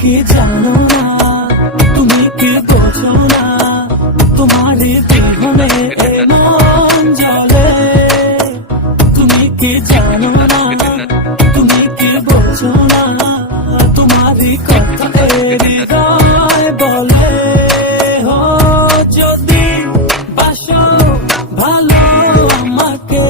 কি জানো না, তুমি কি বোঝো না, তোমার জীবনে মন জ্বলে। তুমি কি জানো না, তুমি কি বোঝো না, তোমারই কথা হৃদয় বলে। ও যদি বাসো ভালো আমাকে,